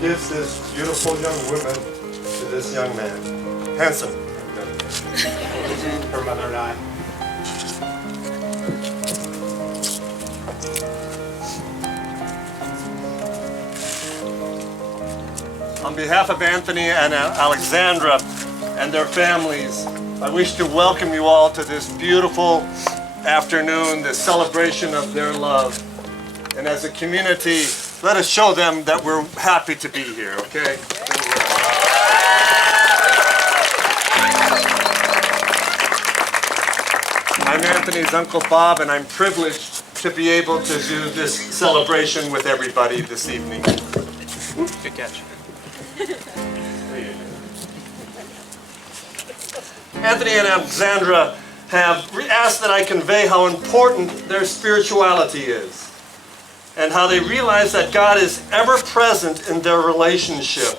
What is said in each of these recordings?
gives this beautiful young woman to this young man? Handsome. Her mother and I. On behalf of Anthony and Alexandra and their families, I wish to welcome you all to this beautiful afternoon, this celebration of their love. And as a community, let us show them that we're happy to be here, okay? I'm Anthony's Uncle Bob, and I'm privileged to be able to do this celebration with everybody this evening. Good catch. Anthony and Alexandra have asked that I convey how important their spirituality is and how they realize that God is ever present in their relationship,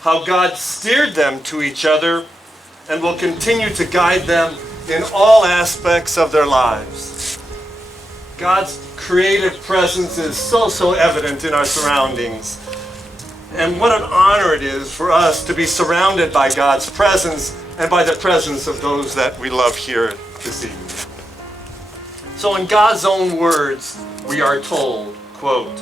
how God steered them to each other and will continue to guide them in all aspects of their lives. God's creative presence is so evident in our surroundings. And what an honor it is for us to be surrounded by God's presence and by the presence of those that we love here this evening. So in God's own words, we are told, quote,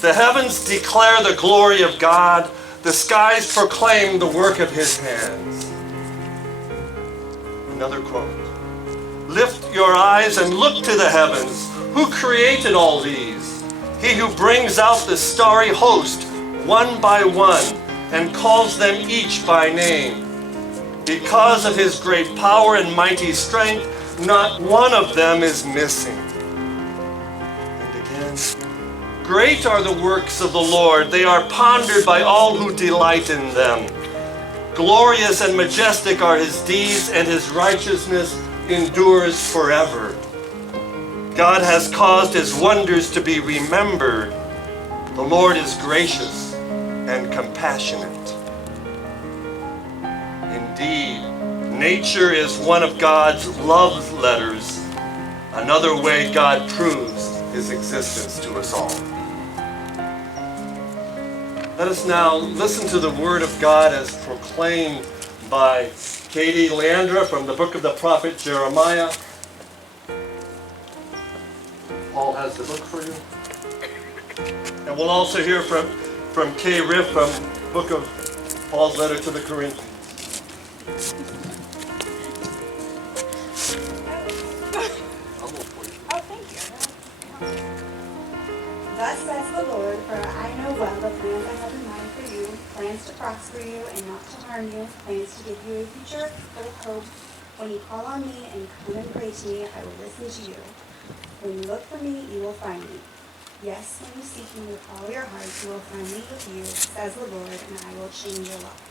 "The heavens declare the glory of God, the skies proclaim the work of his hands." Another quote, "Lift your eyes and look to the heavens. Who created all these? He who brings out the starry host one by one and calls them each by name. Because of his great power and mighty strength, not one of them is missing." And again, "Great are the works of the Lord. They are pondered by all who delight in them. Glorious and majestic are his deeds, and his righteousness endures forever. God has caused his wonders to be remembered. The Lord is gracious and compassionate. Indeed, nature is one of God's love letters, another way God proves his existence to us all." Let us now listen to the word of God as proclaimed by Katie Leandra from the book of the prophet Jeremiah. Paul has the book for you. And we'll also hear from Kay Riff from the book of Paul's letter to the Corinthians. Thus says the Lord, for I know well the plans I have in mind for you, plans to prosper you and not to harm you, plans to give you a future full of hope. When you call on me and come and pray to me, I will listen to you. When you look for me, you will find me. Yes, when you seek me with all your heart, you will find me with you, says the Lord, and I will change your life.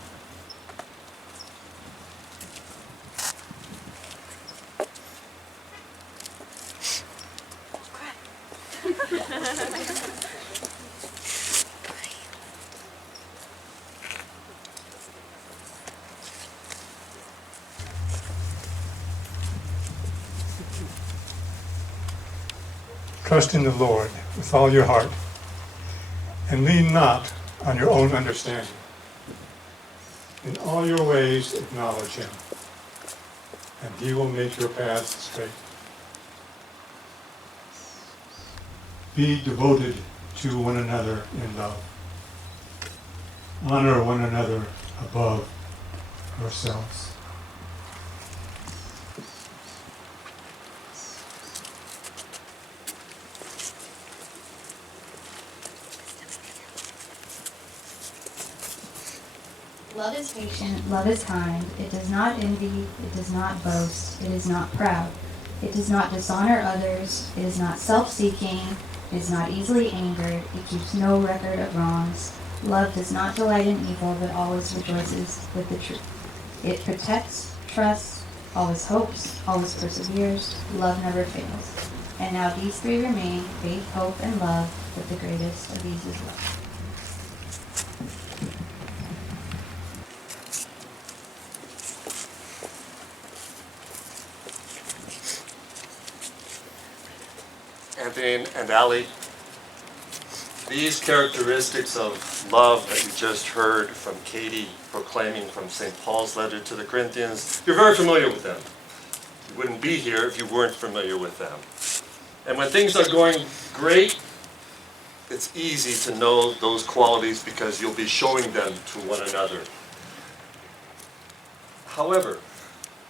Trust in the Lord with all your heart, and lean not on your own understanding. In all your ways acknowledge him, and he will make your paths straight. Be devoted to one another in love. Honor one another above yourselves. Love is patient, love is kind, it does not envy, it does not boast, it is not proud, it does not dishonor others, it is not self-seeking, it is not easily angered, it keeps no record of wrongs. Love does not delight in evil, but always rejoices with the truth. It protects, trusts, always hopes, always perseveres, love never fails. And now these three remain, faith, hope, and love, but the greatest of these is love. Anthony and Ali, these characteristics of love that you just heard from Katie proclaiming from St. Paul's letter to the Corinthians, you're very familiar with them. You wouldn't be here if you weren't familiar with them. And when things are going great, it's easy to know those qualities because you'll be showing them to one another. However,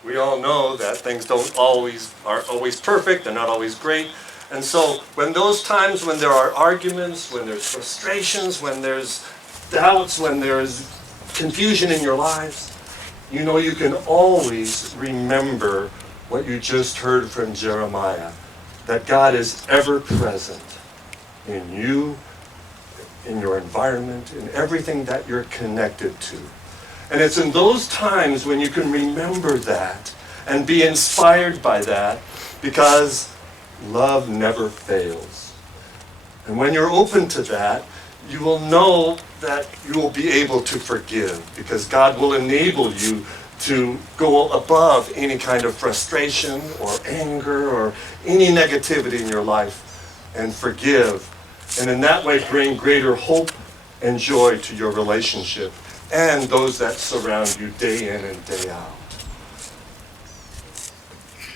we all know that things aren't always perfect, they're not always great. And so when those times when there are arguments, when there's frustrations, when there's doubts, when there's confusion in your lives, you know you can always remember what you just heard from Jeremiah, that God is ever present in you, in your environment, in everything that you're connected to. And it's in those times when you can remember that and be inspired by that, because love never fails. And when you're open to that, you will know that you will be able to forgive, because God will enable you to go above any kind of frustration or anger or any negativity in your life and forgive. And in that way bring greater hope and joy to your relationship and those that surround you day in and day out.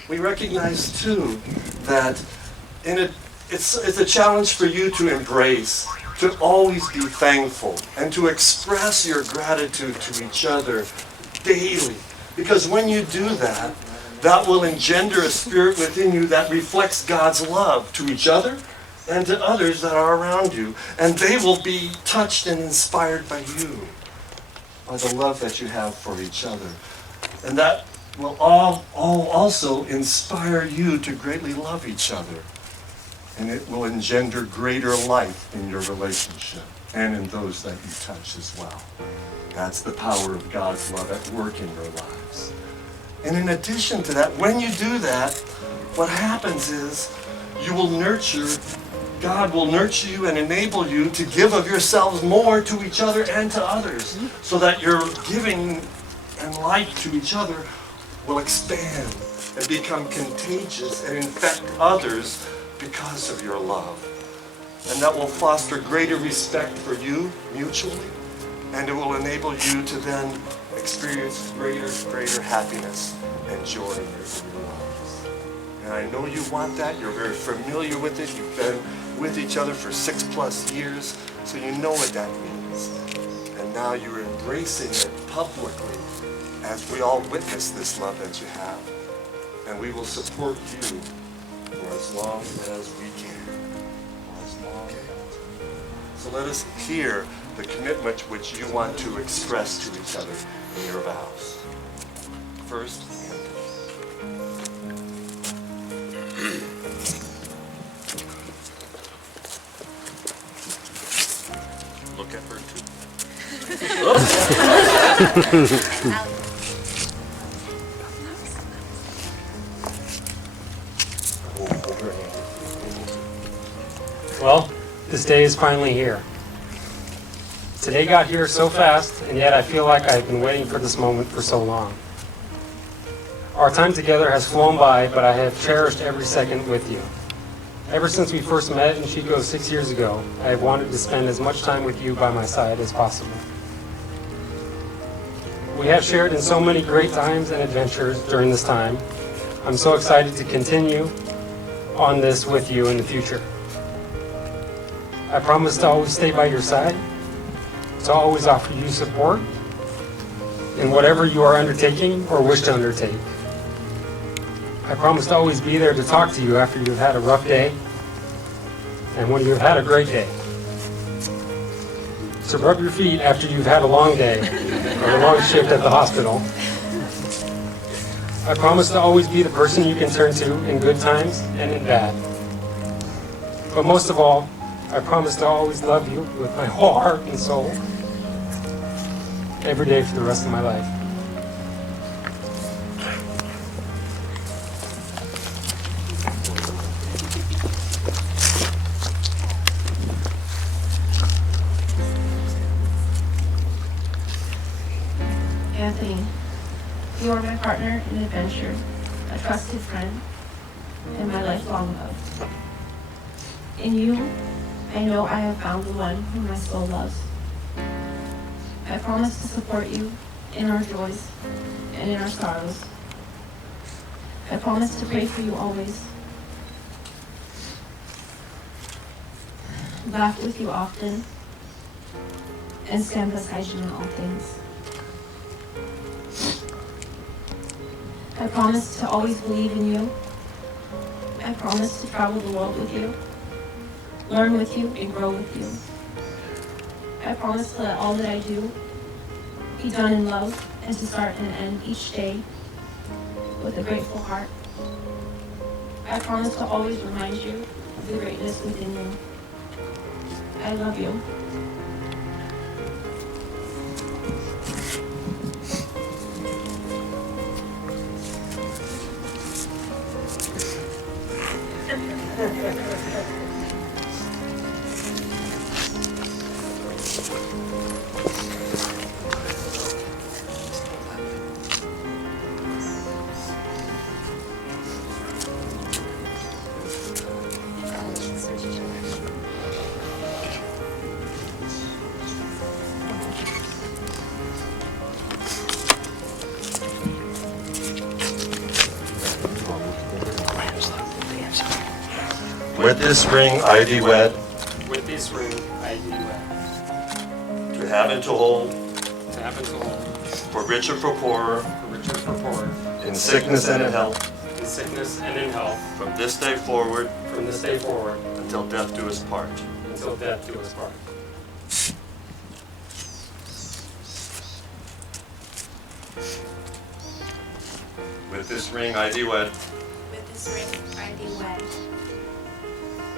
We recognize too that it's a challenge for you to embrace, to always be thankful, and to express your gratitude to each other daily. Because when you do that, that will engender a spirit within you that reflects God's love to each other and to others that are around you. And they will be touched and inspired by you, by the love that you have for each other. And that will all also inspire you to greatly love each other. And it will engender greater life in your relationship and in those that you touch as well. That's the power of God's love at work in your lives. And in addition to that, when you do that, what happens is God will nurture you and enable you to give of yourselves more to each other and to others, so that your giving and life to each other will expand and become contagious and infect others because of your love. And that will foster greater respect for you mutually, and it will enable you to then experience greater happiness and joy in your lives. And I know you want that. You're very familiar with it. You've been with each other for 6+ years, so you know what that means. And now you're embracing it publicly as we all witness this love that you have. And we will support you for as long as we can. So let us hear the commitment which you want to express to each other in your vows. First, look at her too. Well, this day is finally here. Today got here so fast, and yet I feel like I've been waiting for this moment for so long. Our time together has flown by, but I have cherished every second with you. Ever since we first met in Chico 6 years ago, I have wanted to spend as much time with you by my side as possible. We have shared in so many great times and adventures during this time. I'm so excited to continue on this with you in the future. I promise to always stay by your side, to always offer you support in whatever you are undertaking or wish to undertake. I promise to always be there to talk to you after you've had a rough day and when you've had a great day. To rub your feet after you've had a long day or a long shift at the hospital. I promise to always be the person you can turn to in good times and in bad. But most of all, I promise to always love you with my whole heart and soul every day for the rest of my life. Anthony, you are my partner in adventure, a trusted friend, and my lifelong love. In you, I know I have found the one whom my soul loves. I promise to support you in our joys and in our sorrows. I promise to pray for you always, laugh with you often, and stand beside you in all things. I promise to always believe in you. I promise to travel the world with you, learn with you, and grow with you. I promise to let all that I do be done in love and to start and end each day with a grateful heart. I promise to always remind you of the greatness within you. I love you. With this ring I thee wed, With this ring I do wed, to have and to hold, to have and to hold, for richer for poorer, for richer for poor, in sickness and in health, in sickness and in health, from this day forward, from this day forward, until death do us part. until death do us part. With this ring I thee wed, With this ring I thee wed,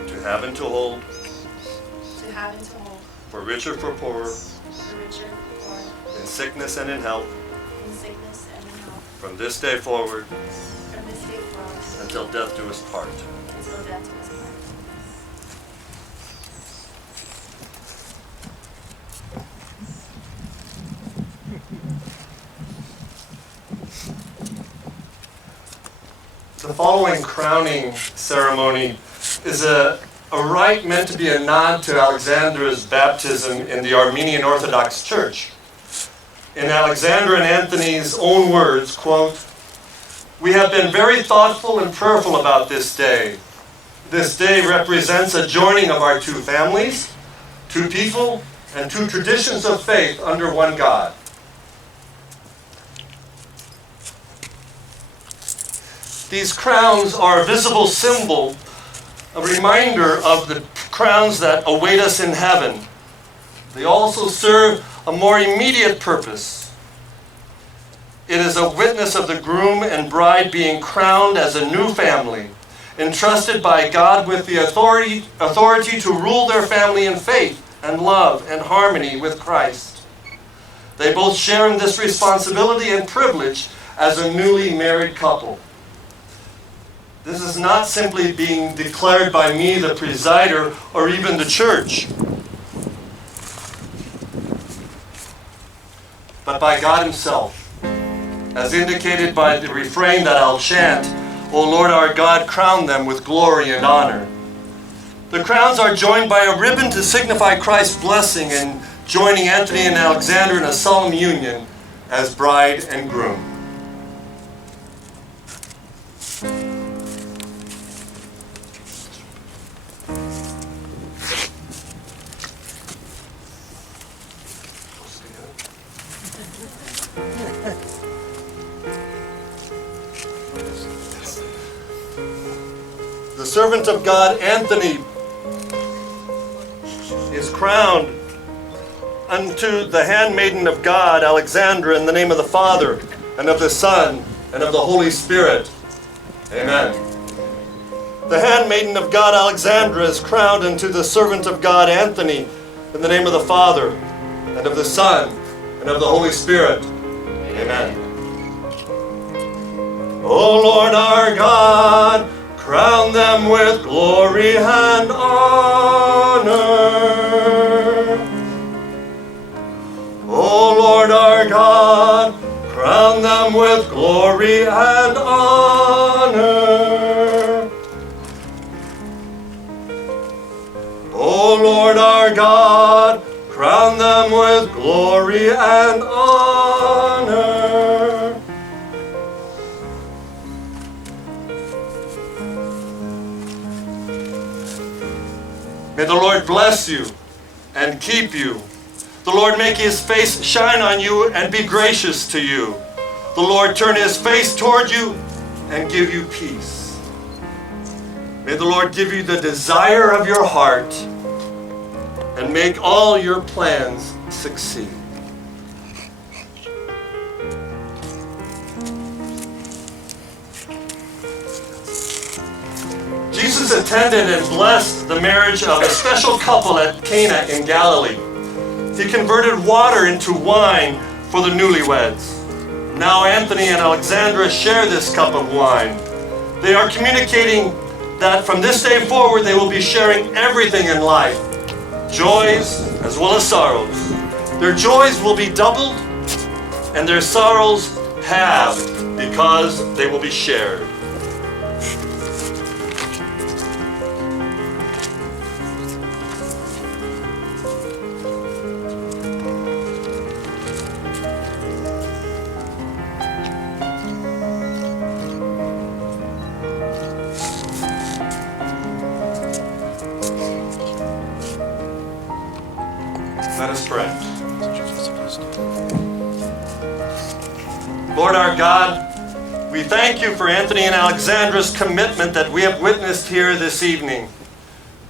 to have and to hold, to have and to hold, for richer for poorer, for richer, for poor, in sickness and in health, in sickness and in health, from this day forward, from this day forward, until death do us part. until death do us part. The following crowning ceremony is a rite meant to be a nod to Alexandra's baptism in the Armenian Orthodox Church. In Alexandra and Anthony's own words, quote, "We have been very thoughtful and prayerful about this day. This day represents a joining of our two families, two people, and two traditions of faith under one God. These crowns are a visible symbol, a reminder of the crowns that await us in heaven. They also serve a more immediate purpose. It is a witness of the groom and bride being crowned as a new family, entrusted by God with the authority to rule their family in faith and love and harmony with Christ. They both share in this responsibility and privilege as a newly married couple. This is not simply being declared by me, the presider, or even the church, but by God Himself, as indicated by the refrain that I'll chant, "O Lord our God, crown them with glory and honor." The crowns are joined by a ribbon to signify Christ's blessing and joining Anthony and Alexandra in a solemn union as bride and groom. The servant of God, Anthony, is crowned unto the handmaiden of God, Alexandra, in the name of the Father, and of the Son, and of the Holy Spirit. Amen. The handmaiden of God, Alexandra, is crowned unto the servant of God, Anthony, in the name of the Father, and of the Son, and of the Holy Spirit. Amen. O Lord our God, crown them with glory and honor. O Lord our God, crown them with glory and honor. O Lord our God, crown them with glory glory and honor. May the Lord bless you and keep you. The Lord make his face shine on you and be gracious to you. The Lord turn his face toward you and give you peace. May the Lord give you the desire of your heart and make all your plans succeed. Jesus attended and blessed the marriage of a special couple at Cana in Galilee. He converted water into wine for the newlyweds. Now Anthony and Alexandria share this cup of wine. They are communicating that from this day forward they will be sharing everything in life, joys as well as sorrows. Their joys will be doubled and their sorrows halved because they will be shared. Let us pray. Lord our God, we thank you for Anthony and Alexandra's commitment that we have witnessed here this evening.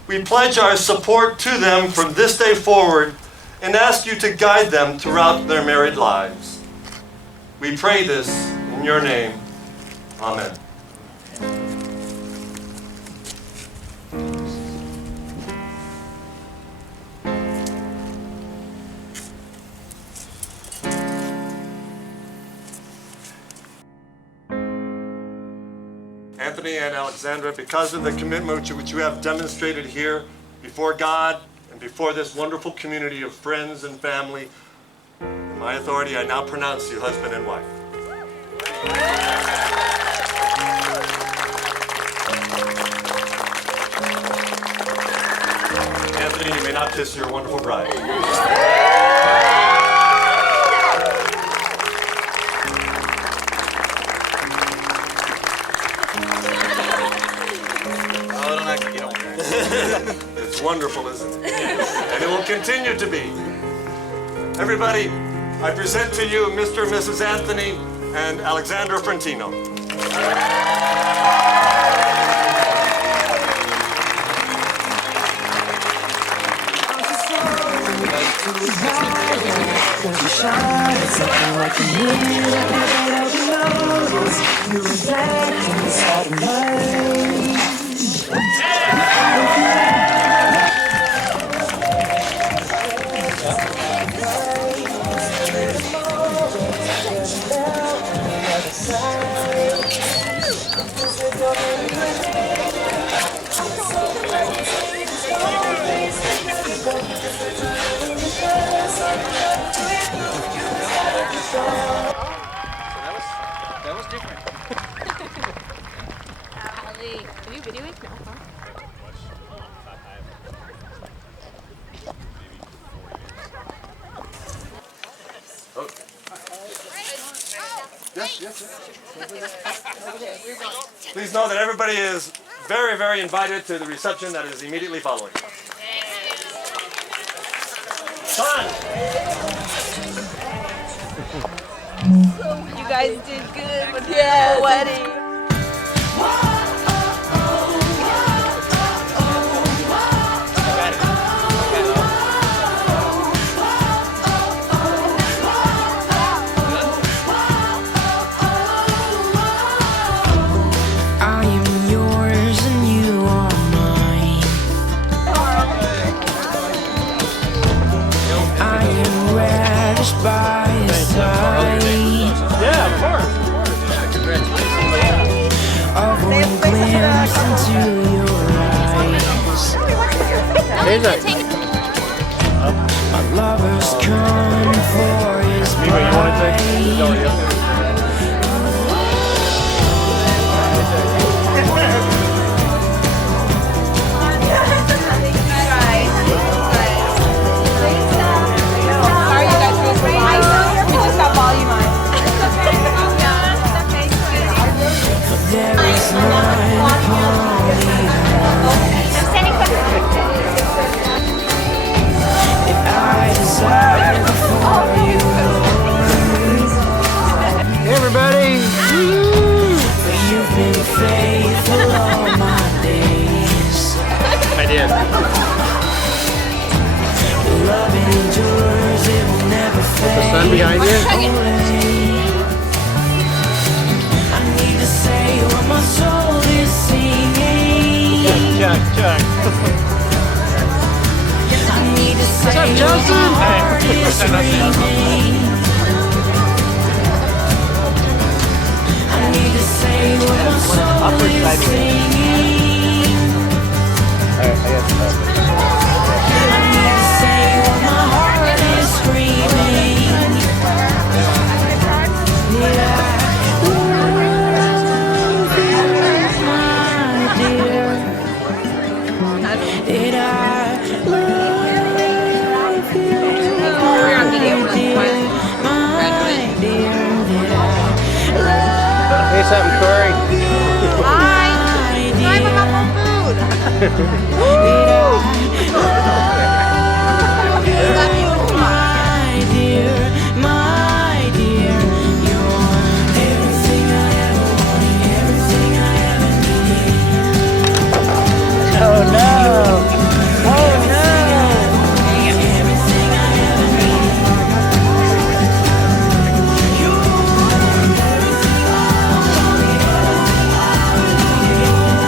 We pledge our support to them from this day forward and ask you to guide them throughout their married lives. We pray this in your name. Amen. Anthony and Alexandra, because of the commitment which you have demonstrated here before God and before this wonderful community of friends and family, in my authority, I now pronounce you husband and wife. Anthony, you may now kiss your wonderful bride. It's wonderful, isn't it? And it will continue to be. Everybody, I present to you Mr. and Mrs. Anthony and Alexandra Frentino. That was different. Ali, are you videoing? No, huh? Please know that everybody is very, very invited to the reception that is immediately following. Son! You guys did good with the wedding. I am yours and you are mine. I am ravished by your sight. Yeah, of course. Of one glimpse into your eyes. A lover's come for his bride. Sorry, you guys. behind you. I need to say what my soul is singing. Check. I need to say what my heart is screaming. I need to say what my soul is singing. I need to say what my heart is screaming. Did I love you, my dear, my dear? Did I love Say something, Corey. Hi. I'm about my food. Did I love my dear, my dear? You're everything I ever wanted, everything I ever needed. Oh no! Everything I ever needed. You're everything I wanted, everything I ever needed.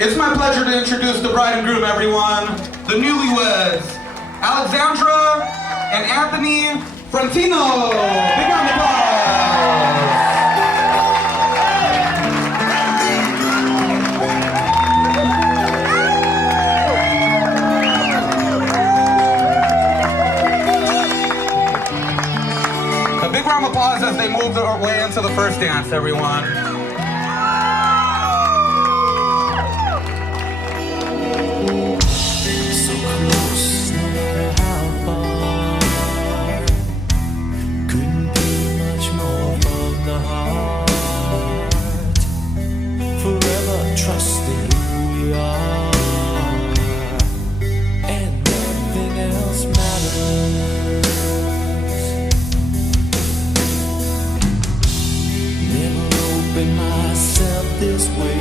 It's my pleasure to introduce the bride and groom, everyone. The newlyweds, Alexandria and Anthony Frontino. Big round of applause. A big round of applause as they move their way into the first dance, everyone. So close, no matter how far. Couldn't be much more from the heart. Forever trusting who we are, and nothing else matters. Never opened myself this way.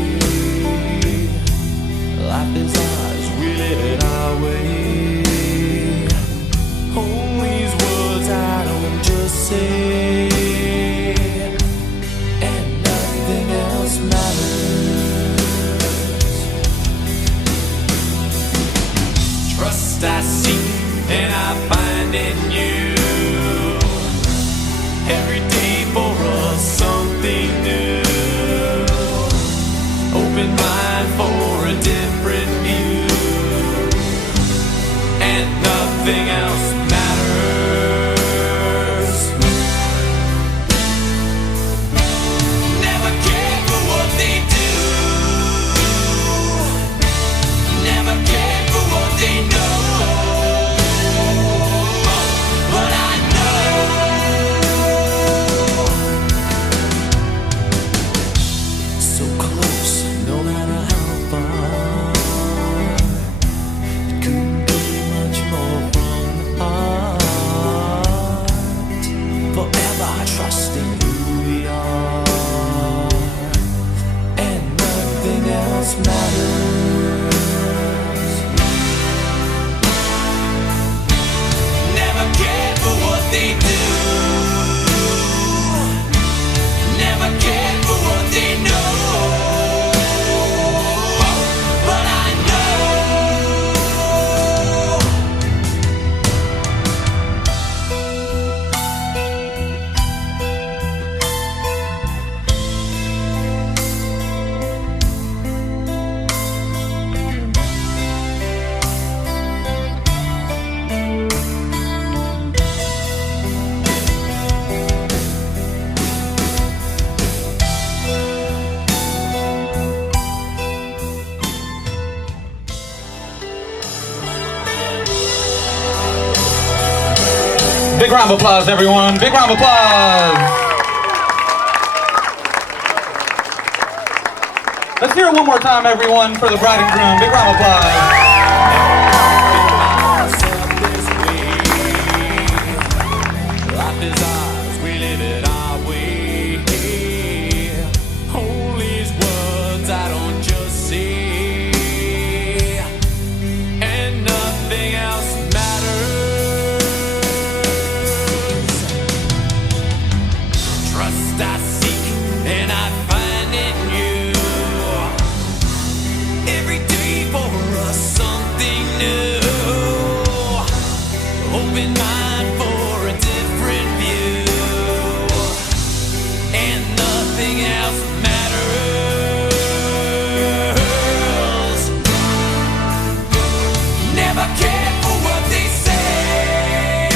Life is ours, we live it our way. All these words I don't just say, and nothing else matters. Trust I seek and I find in you. Every day for us something new. Open mind for a different view, and nothing else matters. Never cared for what they do, never cared for what they know, but I know so close, no matter how far. It couldn't be much more from the heart. Forever trusting who we are, and nothing else matters. Never cared for what they do, never cared for what they know, but I know Big round of applause, everyone. Big round of applause. Let's hear it one more time, everyone, for the bride and groom. Big round of applause. life is ours, we live it our way. All these words I don't just say, and nothing else matters. Trust I seek and I find in you. Every day for us something new. Open mind for a different view, and nothing else matters. Never cared for what they say,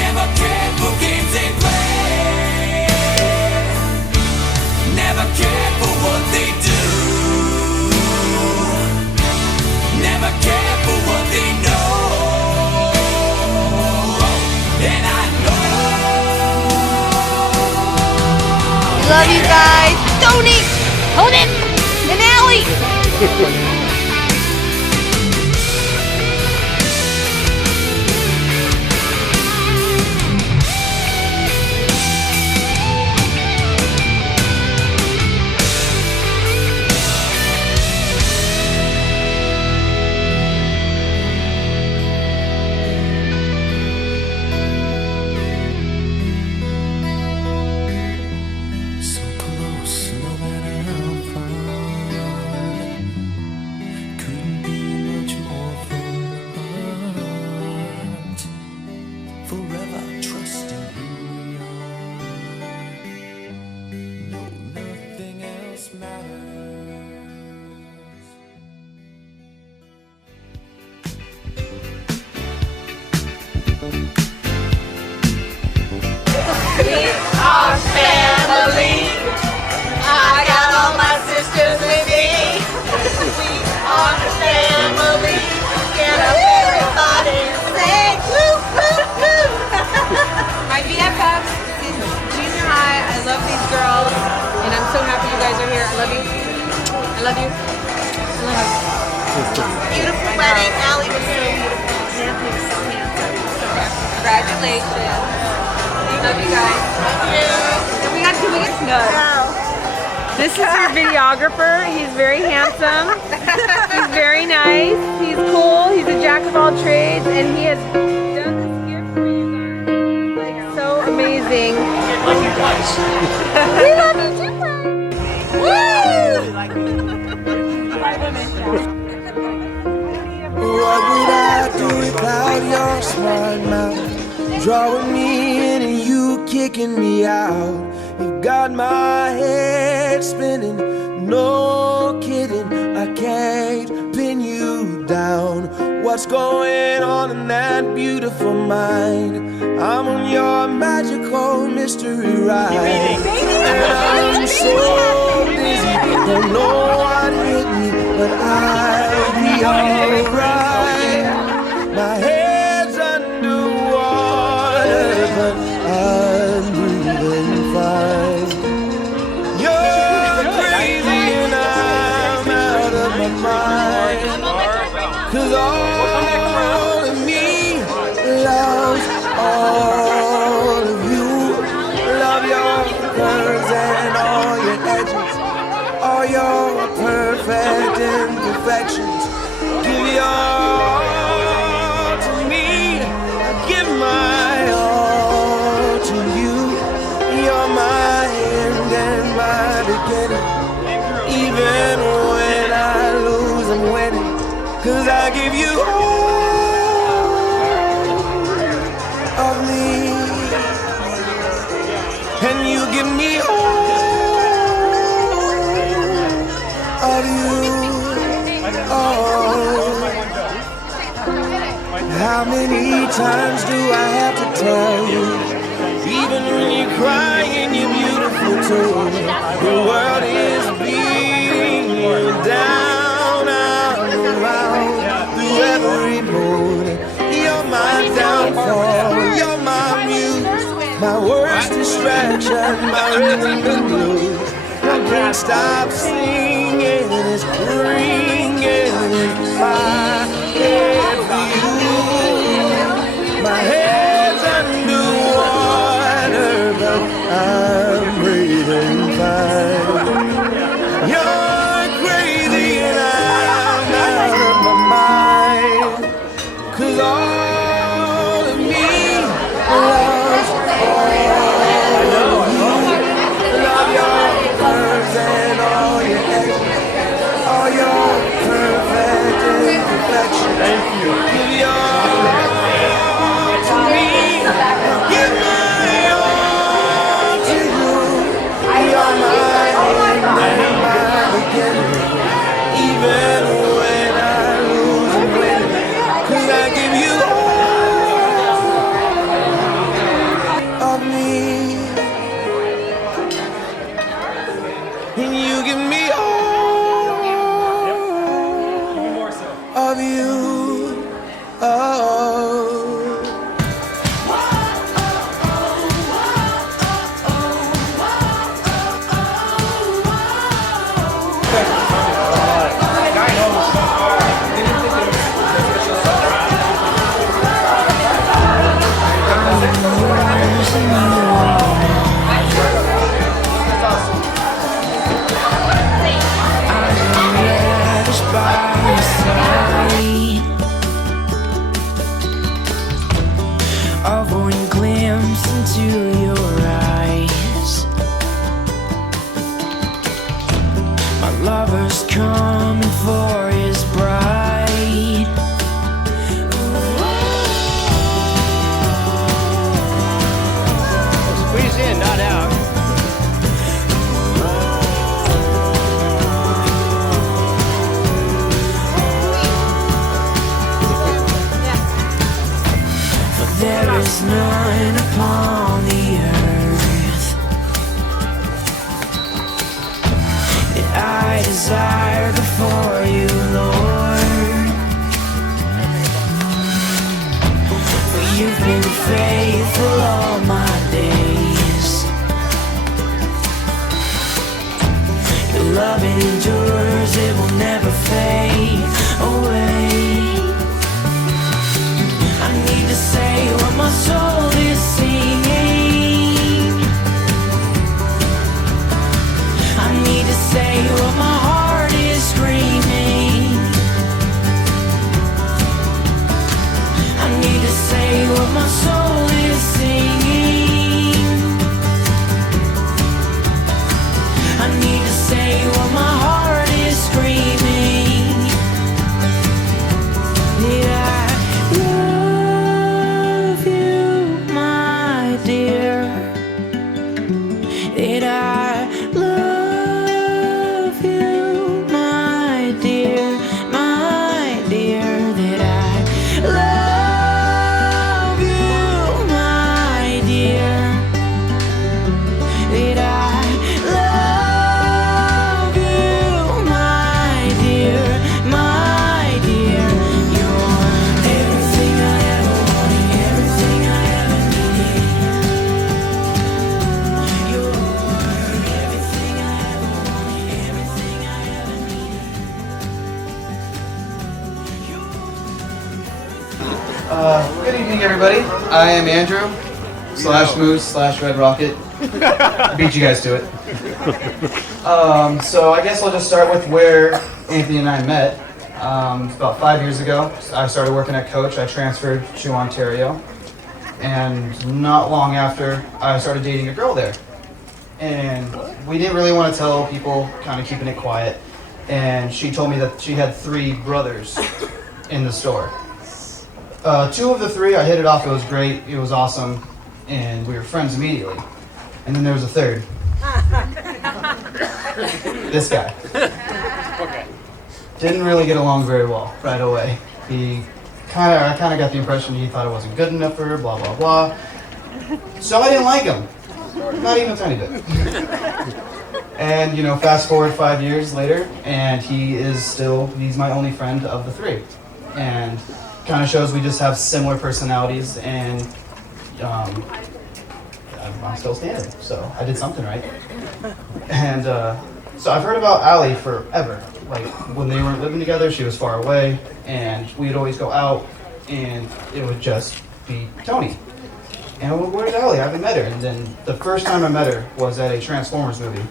never cared for games they play, never cared for what they do, never cared for what they know, and I Love you guys. Tony, hold it, and Allie. Congratulations. Love you guys. And we got 2 weeks to go. This is your videographer. He's very handsome. He's very nice. He's cool. He's a jack of all trades, and he has done this gift for you guys. Like, so amazing. Love you guys. We love you too, Brian. Woo! What would I do without your smart mouth? Drawing me in and you kicking me out. You got my head spinning, no kidding. I can't pin you down. What's going on in that beautiful mind? I'm on your magical mystery ride, and I'm so busy, don't know what hit me, but I'll be alright. My head's underwater, but I'm breathing fine. You're crazy and I'm out of my mind, 'cause all of me loves all of you. Love your curves and all your edges, all your perfect imperfections. Give your all to me, I give my all to you. You're my end and my beginning. Even when I lose, I'm winning, 'cause I give you all of me, and you give me all of you. How many times do I have to tell you? Even when you're crying, you're beautiful too. The world is beating you down, out and around, through every mood. You're my downfall, you're my muse, my worst distraction, my rhythm and blues. I can't stop singing, it's ringing in my head for you. My head's underwater, but I'm breathing fine. You're crazy and I'm out of my mind, 'cause all of me loves all of you. Love your curves and all your edges, all your perfect imperfections. Thank you. Give your all to me, give my all to you. You're my end and my beginning. Even when I lose, I'm winning, 'cause I give you all of me, and you give me all of you. Oh. Of one glimpse into your eyes, my lover's coming for his bride. Squeeze in, not out. There is none upon the earth that I desire before you, Lord. For you've been faithful all my days. Your love endures, it will never fade away. I need to say what my soul evening, everybody. I am Andrew, /Moose/Red Rocket. Beat you guys to it. So I guess I'll just start with where Anthony and I met. About 5 years ago, I started working at Coach. I transferred to Ontario. And not long after, I started dating a girl there. And we didn't really want to tell people, kind of keeping it quiet. And she told me that she had 3 brothers in the store. 2 of the 3, I hit it off. It was great. It was awesome. And we were friends immediately. And then there was a 3rd. This guy. Okay. Didn't really get along very well right away. I kind of got the impression he thought it wasn't good enough for her, blah, blah, blah. So I didn't like him. Not even a tiny bit. And, fast forward 5 years later, and he's my only friend of the 3. And kind of shows we just have similar personalities, and I'm still standing, so I did something right. And so I've heard about Allie forever. Like, when they weren't living together, she was far away, and we'd always go out, and it would just be Tony. And where's Allie? I haven't met her. And then the first time I met her was at a Transformers movie.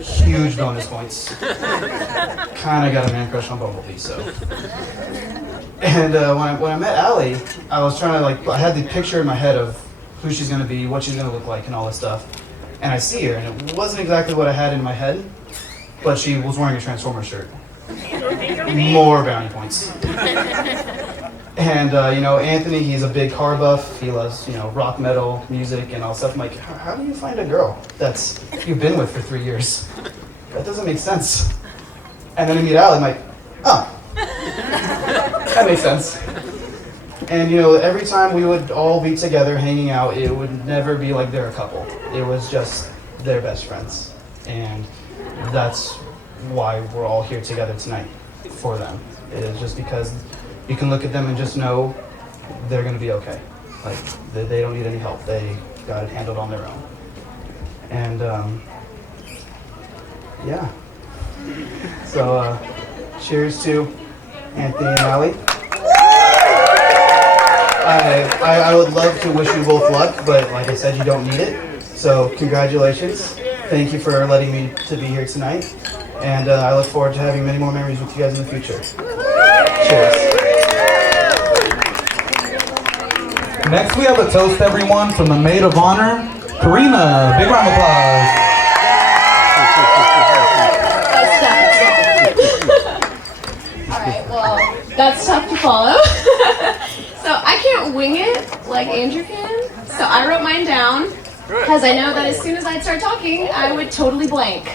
Huge bonus points. Kind of got a man crush on Bumblebee, so. And when I met Allie, I was trying to, I had the picture in my head of who she's going to be, what she's going to look like, and all this stuff. And I see her, and it wasn't exactly what I had in my head, but she was wearing a Transformers shirt. More bounty points. And, Anthony, he's a big car buff. He loves, rock, metal, music, and all stuff. I'm like, how do you find a girl you've been with for 3 years? That doesn't make sense. And then I meet Allie, I'm like, oh, that makes sense. And, every time we would all be together hanging out, it would never be like they're a couple. It was just their best friends. And that's why we're all here together tonight for them. It is just because you can look at them and just know they're going to be okay. Like, they don't need any help. They got it handled on their own. And, yeah. So, cheers to Anthony and Allie. I would love to wish you both luck, but like I said, you don't need it. So, congratulations. Thank you for letting me to be here tonight. And I look forward to having many more memories with you guys in the future. Cheers. Next, we have a toast, everyone, from the maid of honor, Karina. Big round of applause. Alright, well, that's tough to follow. So I can't wing it like Andrew can. So I wrote mine down because I know that as soon as I'd start talking, I would totally blank.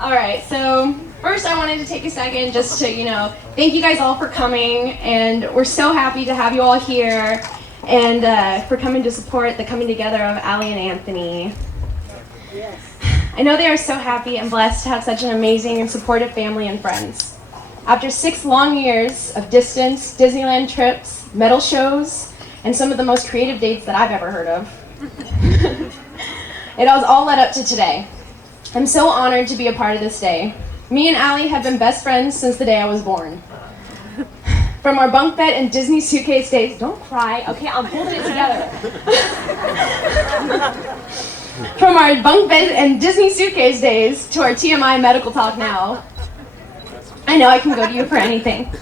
Alright, so first I wanted to take a second just to, thank you guys all for coming, and we're so happy to have you all here, and for coming to support the coming together of Allie and Anthony. Yes. I know they are so happy and blessed to have such an amazing and supportive family and friends. After 6 long years of distance, Disneyland trips, metal shows, and some of the most creative dates that I've ever heard of, it has all led up to today. I'm so honored to be a part of this day. Me and Allie have been best friends since the day I was born. From our bunk bed and Disney suitcase days, don't cry, okay, I'm holding it together. From our bunk bed and Disney suitcase days to our TMI medical talk now, I know I can go to you for anything.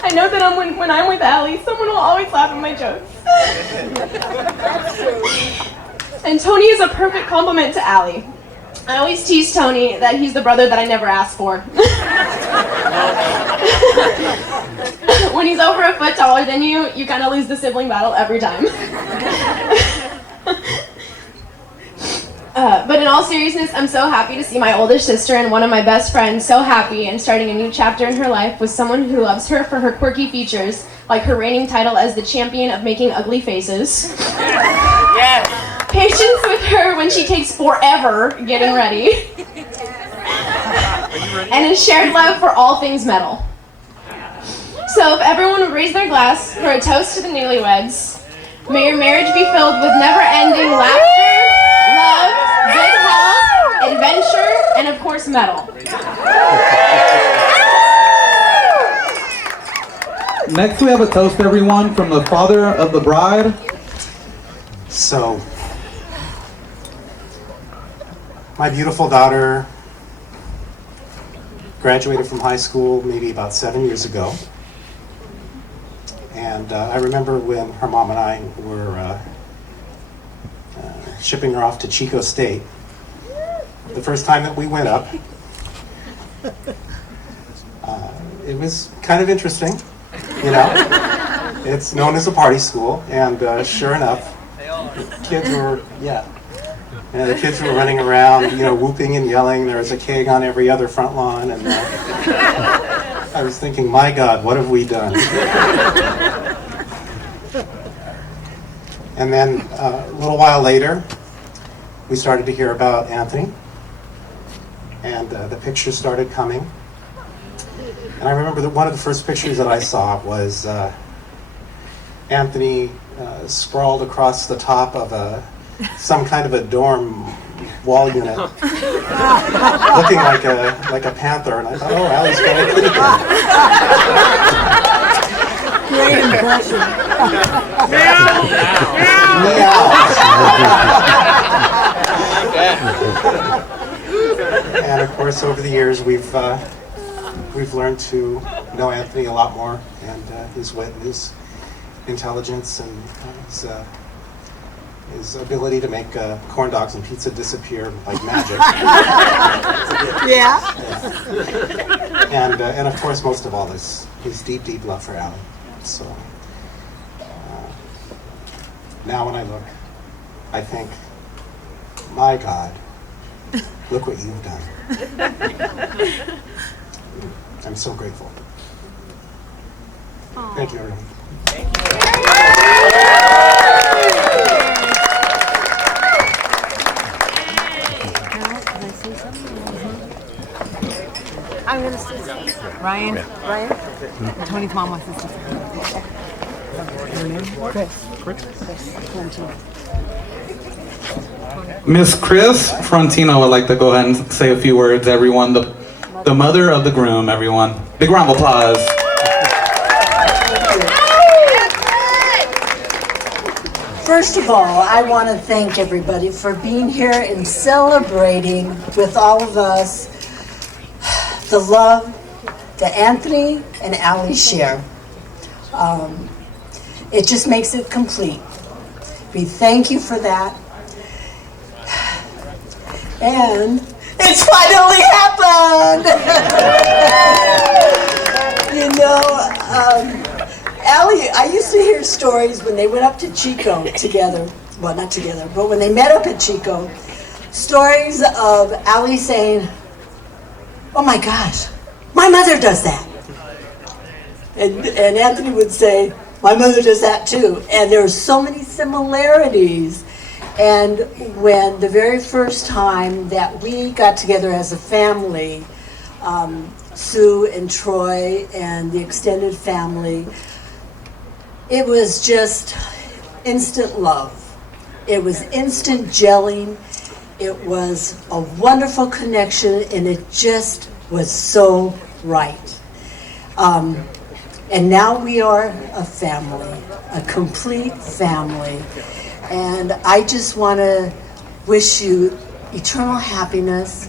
I know that when I'm with Allie, someone will always laugh at my jokes. And Tony is a perfect compliment to Allie. I always tease Tony that he's the brother that I never asked for. When he's over a foot taller than you, you kind of lose the sibling battle every time. But in all seriousness, I'm so happy to see my older sister and one of my best friends so happy and starting a new chapter in her life with someone who loves her for her quirky features, like her reigning title as the champion of making ugly faces. Yes. Patience with her when she takes forever getting ready. And a shared love for all things metal. So if everyone would raise their glass for a toast to the newlyweds, May your marriage be filled with never-ending laughter, love, good health, adventure, and of course, metal. Next, we have a toast, everyone, from the father of the bride. So, my beautiful daughter graduated from high school maybe about 7 years ago. And I remember when her mom and I were shipping her off to Chico State. The first time that we went up, it was kind of interesting, you know. It's known as a party school, and sure enough, kids were, the kids were running around, you know, whooping and yelling. There was a keg on every other front lawn, and I was thinking, my God, what have we done? And then a little while later, we started to hear about Anthony, and the pictures started coming. And I remember that one of the first pictures that I saw was Anthony sprawled across the top of some kind of a dorm wall unit, looking like a panther. And I thought, oh, Allie's got a kitty cat. Great impression. And of course, over the years, we've learned to know Anthony a lot more, and his wit, and his intelligence, and his ability to make corn dogs and pizza disappear like magic. Yeah. And of course, most of all, his deep, deep love for Allie. So now when I look, I think, my God, look what you've done. I'm so grateful. Thank you, everyone. I'm going to say Ryan. Tony's mom wants to say Chris. Miss Chris Frontino would like to go ahead and say a few words, everyone. The mother of the groom, everyone. Big round of applause. First of all, I want to thank everybody for being here and celebrating with all of us the love that Anthony and Allie share. It just makes it complete. We thank you for that. And it's finally happened! You know, Allie, I used to hear stories when they went up to Chico together. Well, not together, but when they met up at Chico, stories of Allie saying, oh my gosh, my mother does that. And Anthony would say, my mother does that too. And there are so many similarities. And when the very first time that we got together as a family, Sue and Troy and the extended family, it was just instant love. It was instant gelling. It was a wonderful connection, and it just was so right. And now we are a family, a complete family. And I just want to wish you eternal happiness,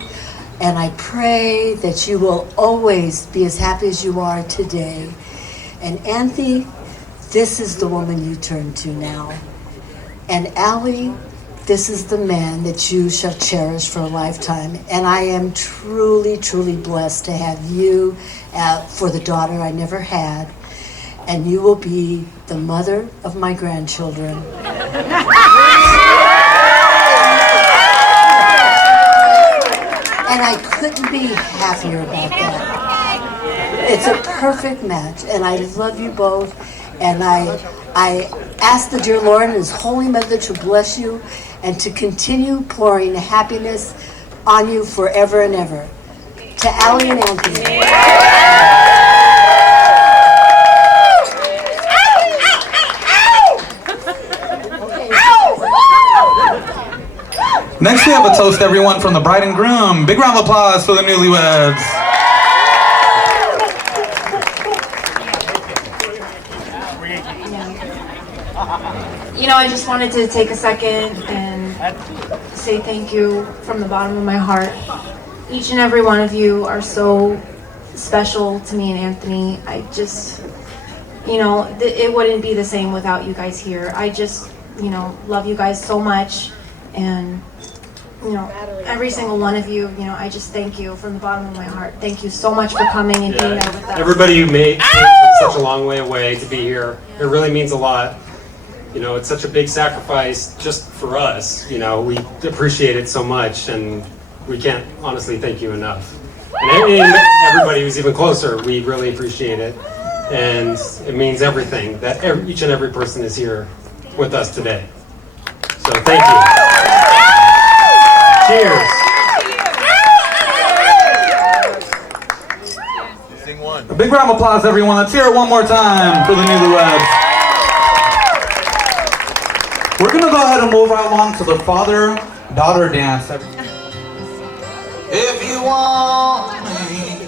and I pray that you will always be as happy as you are today. And Anthony, this is the woman you turn to now. And Allie, this is the man that you shall cherish for a lifetime. And I am truly, truly blessed to have you for the daughter I never had. And you will be the mother of my grandchildren. And I couldn't be happier about that. It's a perfect match, and I love you both. And I ask the dear Lord and His Holy Mother to bless you and to continue pouring happiness on you forever and ever. To Allie and Anthony. Next we have a toast, everyone, from the bride and groom. Big round of applause for the newlyweds. You know, I just wanted to take a second and say thank you from the bottom of my heart. Each and every one of you are so special to me and Anthony. I just, you know, it wouldn't be the same without you guys here. I just, you know, love you guys so much. And, you know, every single one of you, you know, I just thank you from the bottom of my heart. Thank you so much for coming and being there with us. Everybody who came from such a long way away to be here, it really means a lot. You know, it's such a big sacrifice just for us. You know, we appreciate it so much, and we can't honestly thank you enough. And everybody who's even closer, we really appreciate it. And it means everything that each and every person is here with us today. So thank you. Cheers. Sing one. A big round of applause, everyone. Let's hear it one more time for the newlyweds. We're gonna go ahead and move right along to the father-daughter dance. If you want me,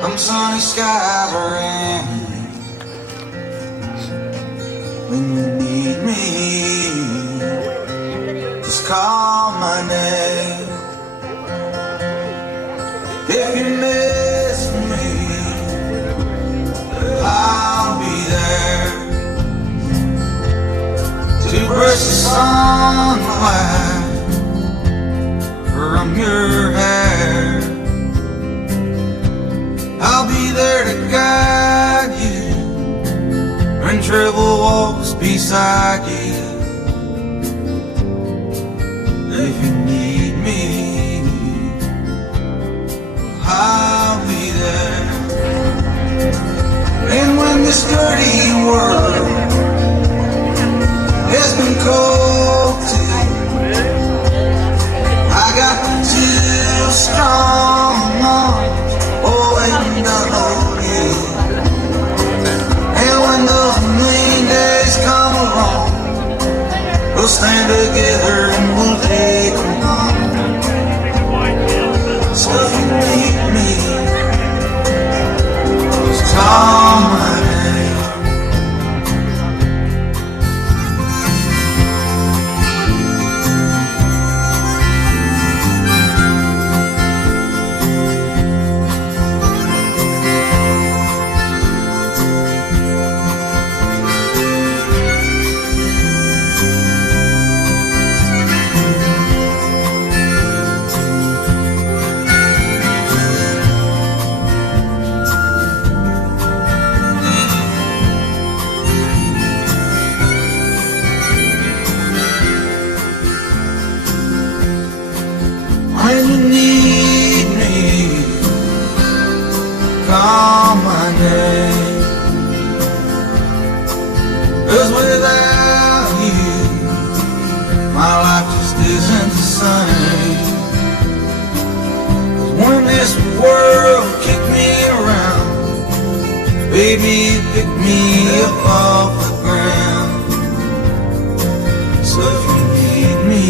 I'm sunny skies are in. When you need me, just call my name. If you miss me, I'll be there to brush the sunlight from your hair. I'll be there to guide you when trouble walks beside you. If you need me, I'll be there. And when this dirty world has been cold too, I got two strong arms waiting to hold you. And when those mean days come along, we'll stand together and we'll take them on. So if you need me, just call my name. When you need me, call my name. 'Cause without you, my life just isn't the same. 'Cause when this world kicked me around, baby, you picked me up off the ground. So if you need me,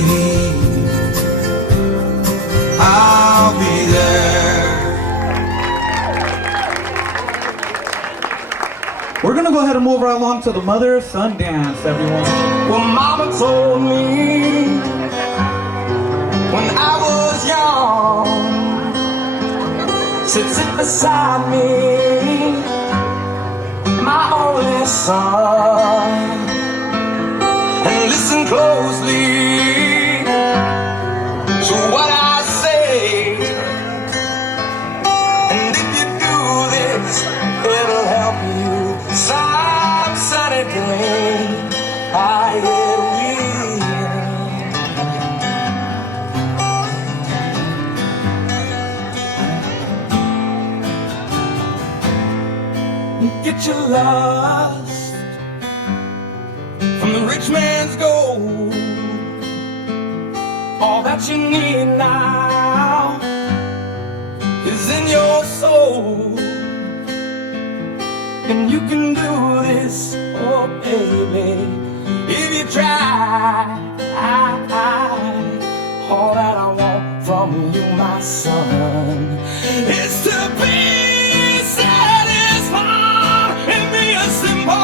I'll be there. We're gonna go ahead and move right along to the mother-son dance, everyone. Well, Mama told me when I was young, sit beside me, my only son, and listen closely to what I say. And if you do this, it'll help you some sunny day. I will. Get your lust from the rich man's gold. All that you need now is in your soul. And you can do this, oh baby, if you try. All that I want from you, my son, is to be satisfied and be a simple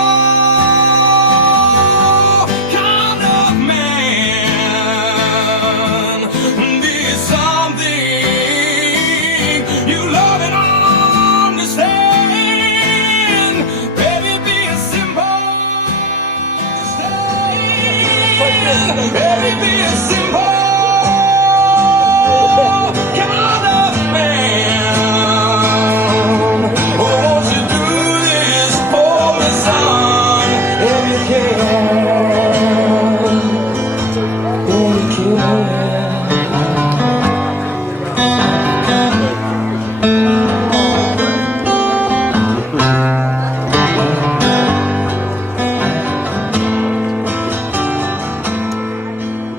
kind of man. Be something you love and understand. Baby, be a simple. Baby, be a simple kind of man. Oh, won't you do this for me, son? If you can,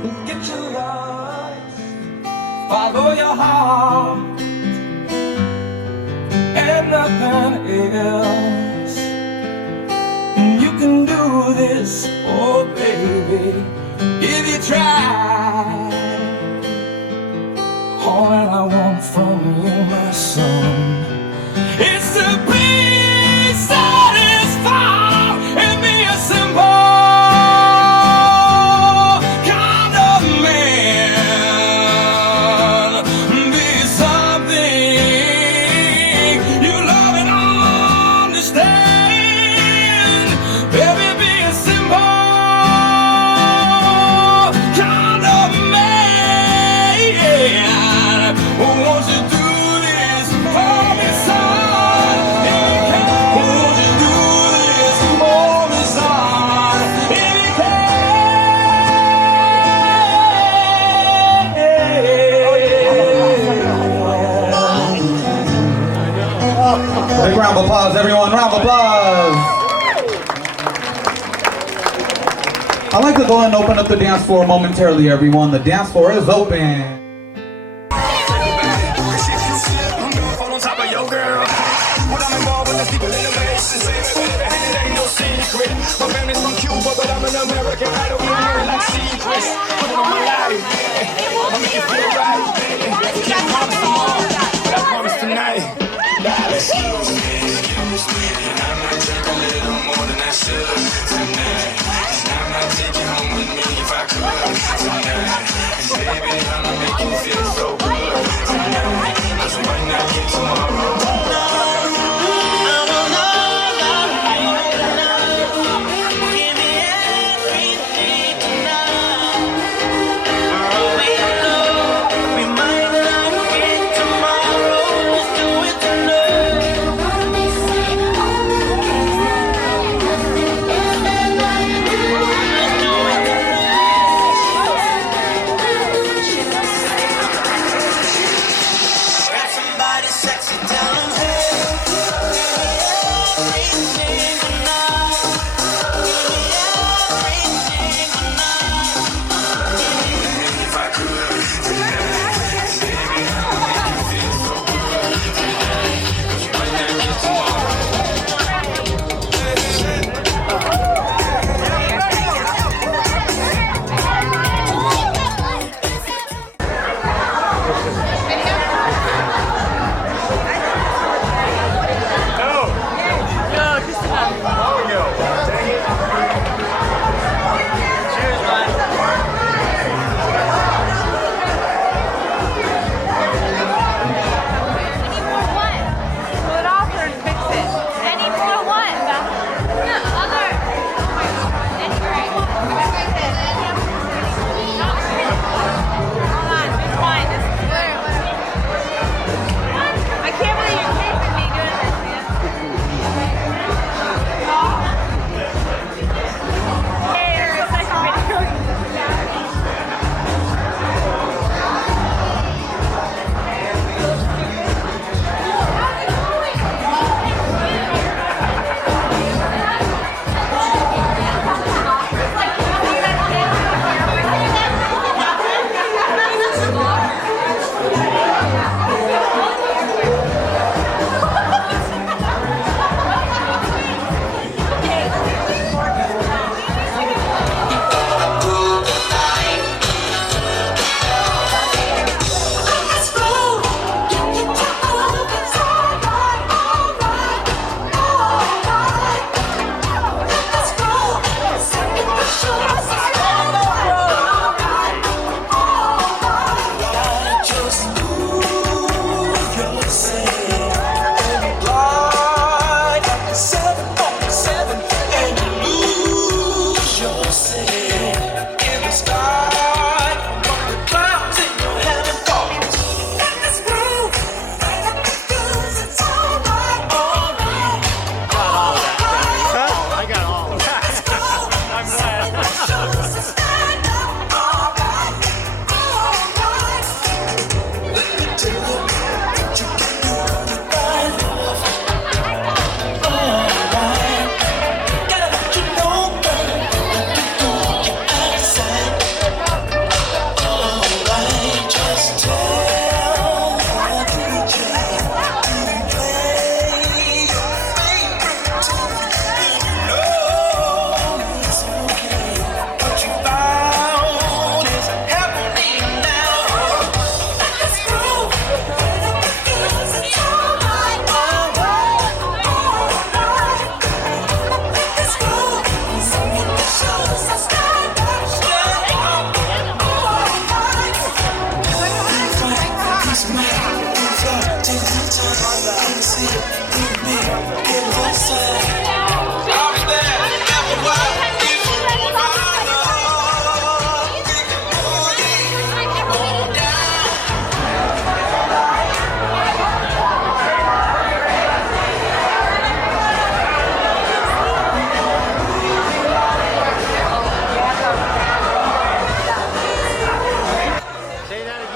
if you get your love, follow your heart, and nothing else. You can do this, oh baby, if you try. All that I want from you, my son, is to be satisfied and be a simple kind of man. Be something you love and understand. Baby, be a simple kind of man. Won't you do this for me, son? Won't you do this for me, son? If you can. Big round of applause, everyone. Round of applause. I'd like to go and open up the dance floor momentarily, everyone. The dance floor is open. My family's from Cuba, but I'm an American. I don't really like secrets. Put it on my life, I'll make you feel right. Can't promise tomorrow, but I promise tonight. Excuse me, and I might drink a little more than I should tonight. And I might take you home with me if I could tonight. And baby, I'ma make you feel so good tonight. I might not get tomorrow.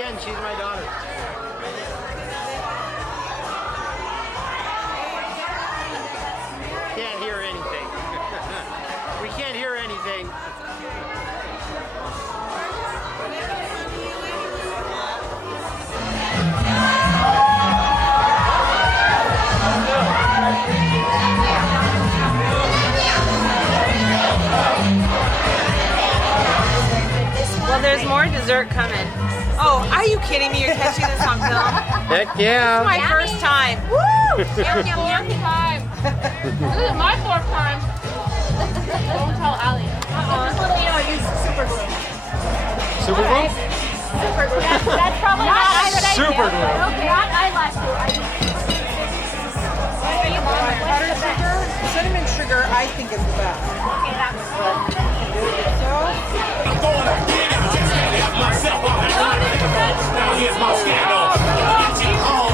again. She's my daughter. Can't hear anything. We can't hear anything. Well, there's more dessert coming. Oh, are you kidding me? You're catching this on film? Heck yeah. This is my first time. Woo! Fourth time. This is my fourth time. Don't tell Allie. You know, I use super glue. Super glue? Super glue. That's probably not a good idea. Super glue. Okay, not eyelash glue. Butter sugar, cinnamon sugar, I think is the best. Okay, that was good. I'm going to get it. Just can't help myself. Now here's my scandal. Get you home.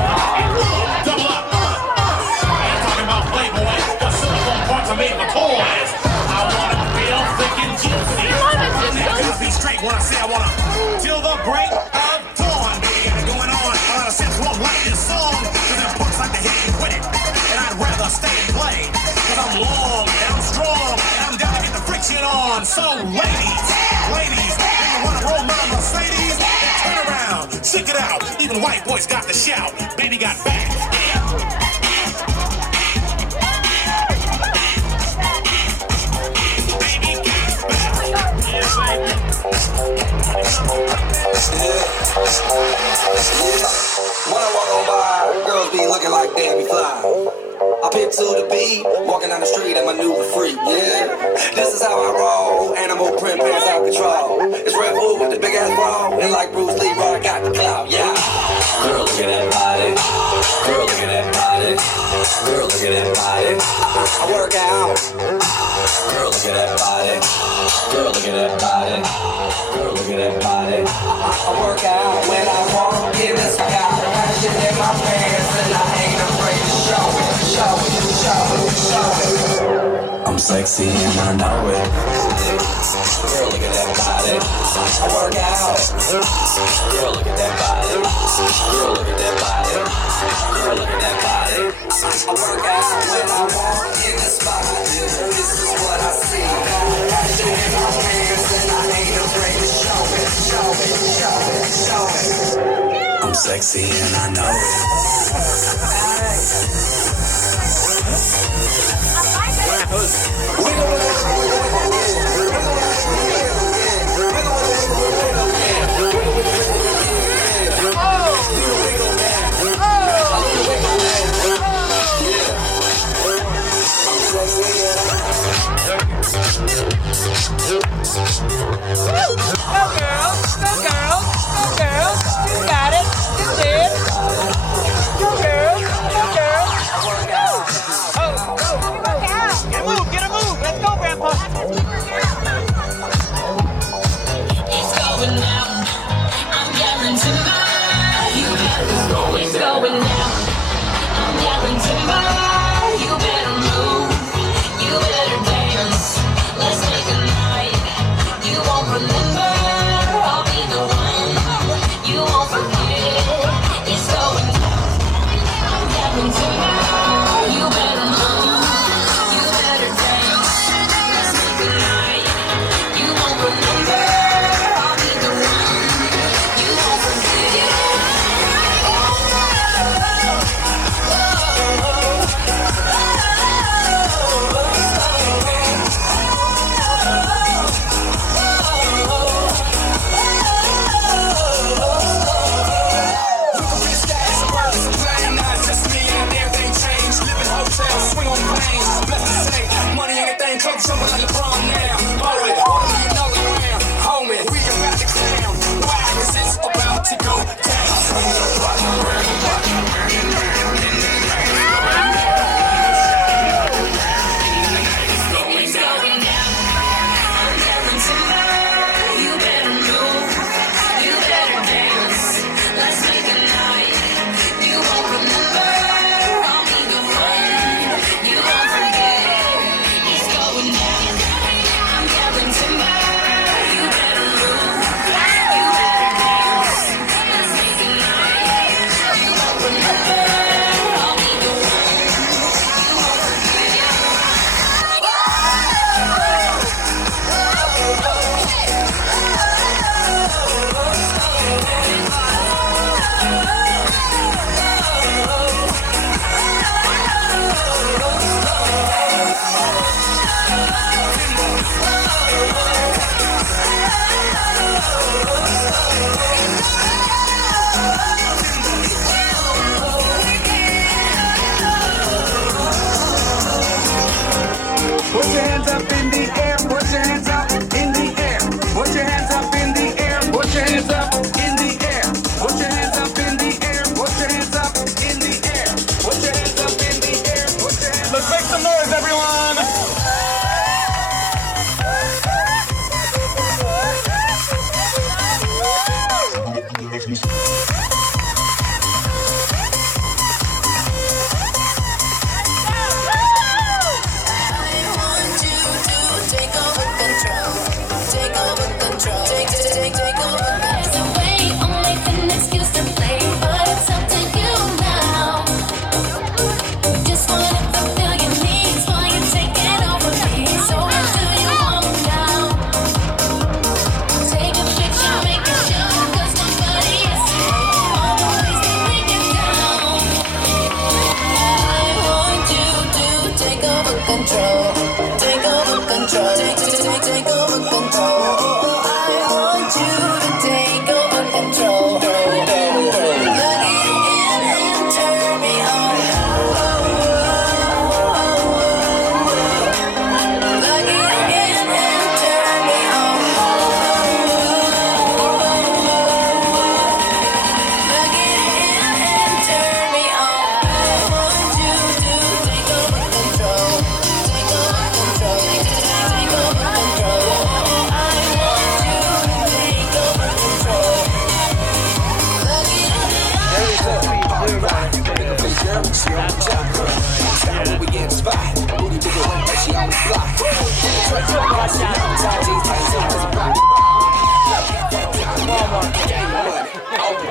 Double up. I ain't talking about Playboy. The silicone parts are made for toys. I want it real thick and juicy. Now just be straight when I say I want to. Till the break of dawn. Baby, got it going on. A lot of sense won't like this song. Cause them punks like to hit and quit it. And I'd rather stay and play. Cause I'm long and I'm strong. And I'm down to get the friction on. So ladies, when you wanna roll my Mercedes, then turn around, check it out. Even white boys got the shout. Baby got back. Baby got back. When I walk on by, girls be looking like Debbie Fly. I pimp to the beat, walking down the street and maneuver free, yeah. This is how I roll, animal print pants out control. It's Red Bull with the big ass bra, and like Bruce Lee, I got the clout, yeah. Girl, look at that body. Girl, look at that body. Girl, look at that body. I work out. Girl, look at that body. Girl, look at that body. Girl, look at that body. I work out when I walk in this got passion in my pants, and I ain't afraid to show it. Show it, show it, show it. I'm sexy and I know it. Girl, look at that body. I work out. Girl, look at that body. Girl, look at that body. Girl, look at that body. I work out when I walk in the spot. This is what I see. Passion in my pants and I ain't afraid to show it. Show it, show it, show it. I'm sexy and I know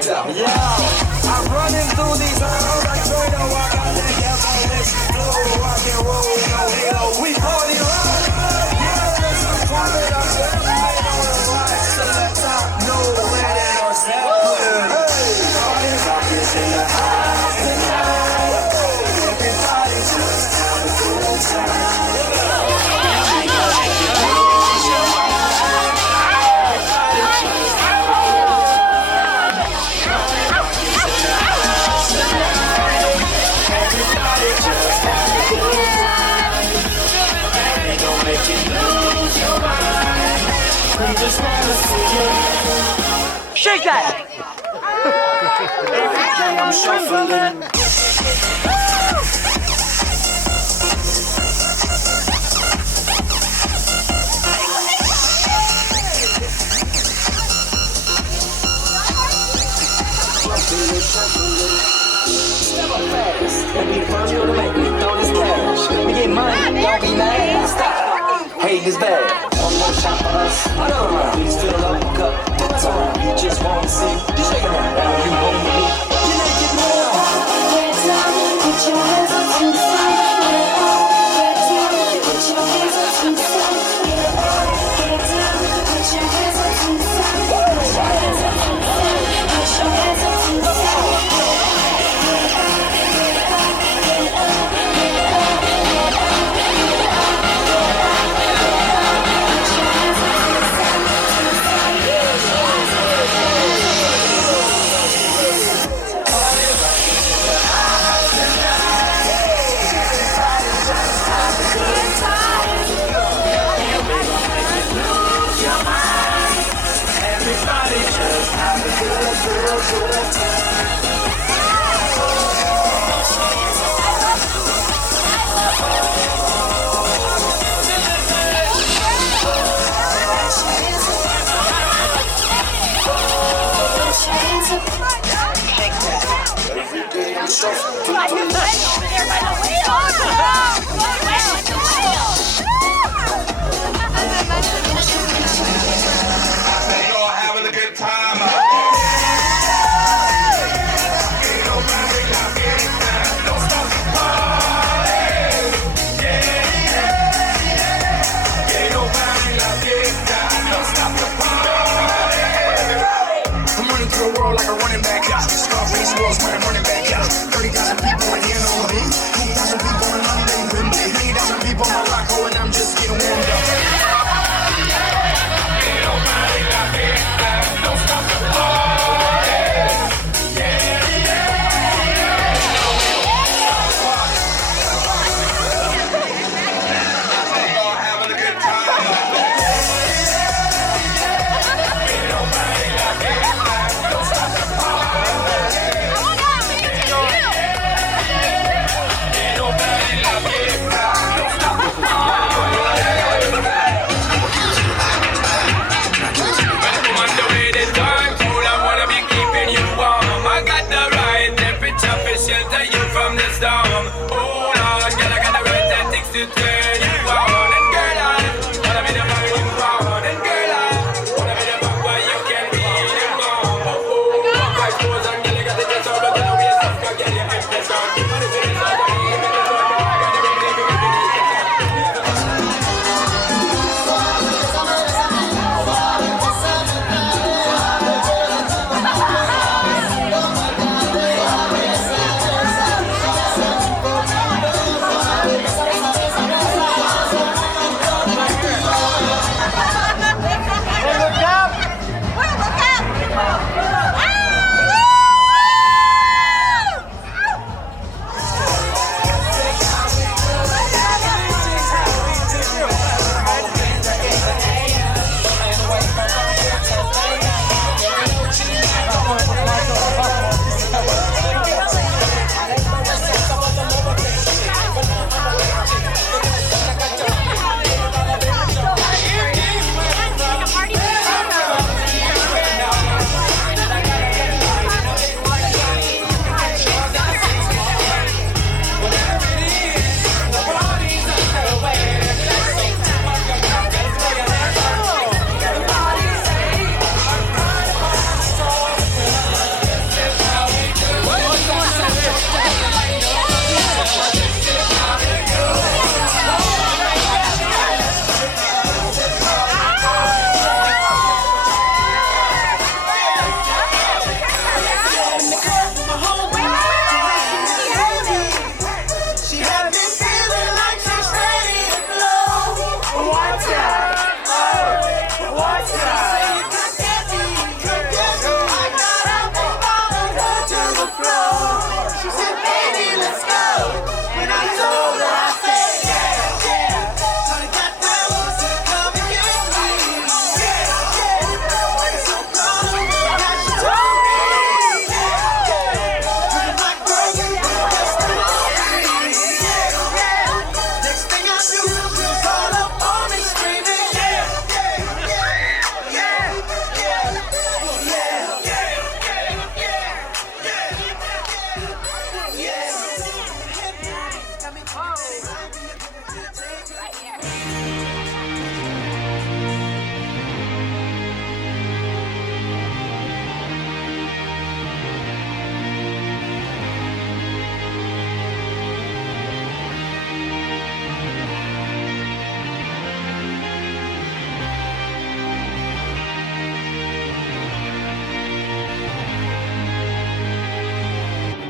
I'm running through these halls like Trado. I got that devilish flow, rock and roll, no halo. We party rock. Yeah, let's perform it. I'm celebrating on the rise to the top. No landing or Zeppelin. Hey, party rock is in the house tonight. Everybody just have a good time. Shake that! I'm shuffling. Step up fast and be the first one to make me throw this cash. We get money, don't be mad. Stop. Hate is bad. One more shot for us. Another round. Please fill up a cup. What's around? You just want to see. You shake it around. Now you home with me. You make it more. Get down, put your hands up to the side. Get down, put your hands up to the side. Get down, put your hands up to the side. Put your hands up to the side. Put your hands up to the side. Like a running back, yeah. Scar race wars when I'm running back, yeah. 30,000 people in here.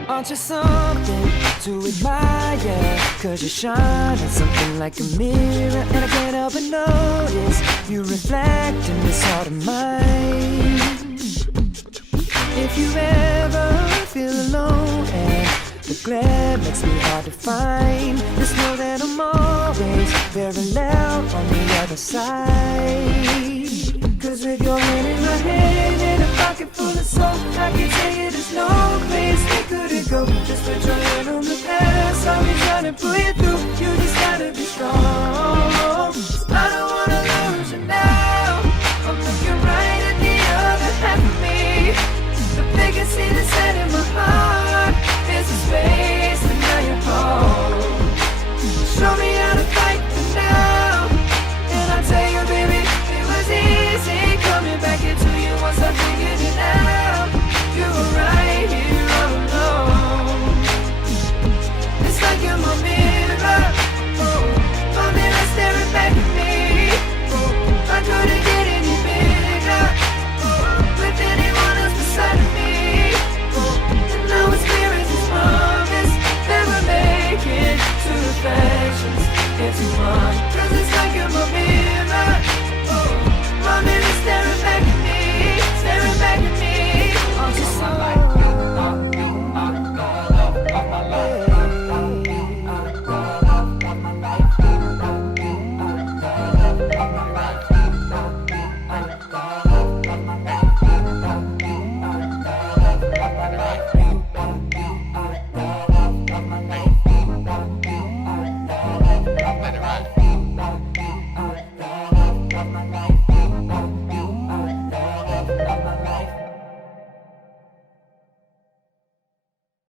Aren't you something to admire? Cause you shine on something like a mirror, and I can't help but notice you reflect in this heart of mine. If you ever feel alone and the glare makes me hard to find, just know that I'm always parallel on the other side. Cause with your hand in my hand and a pocket full of soap, I can tell you there's no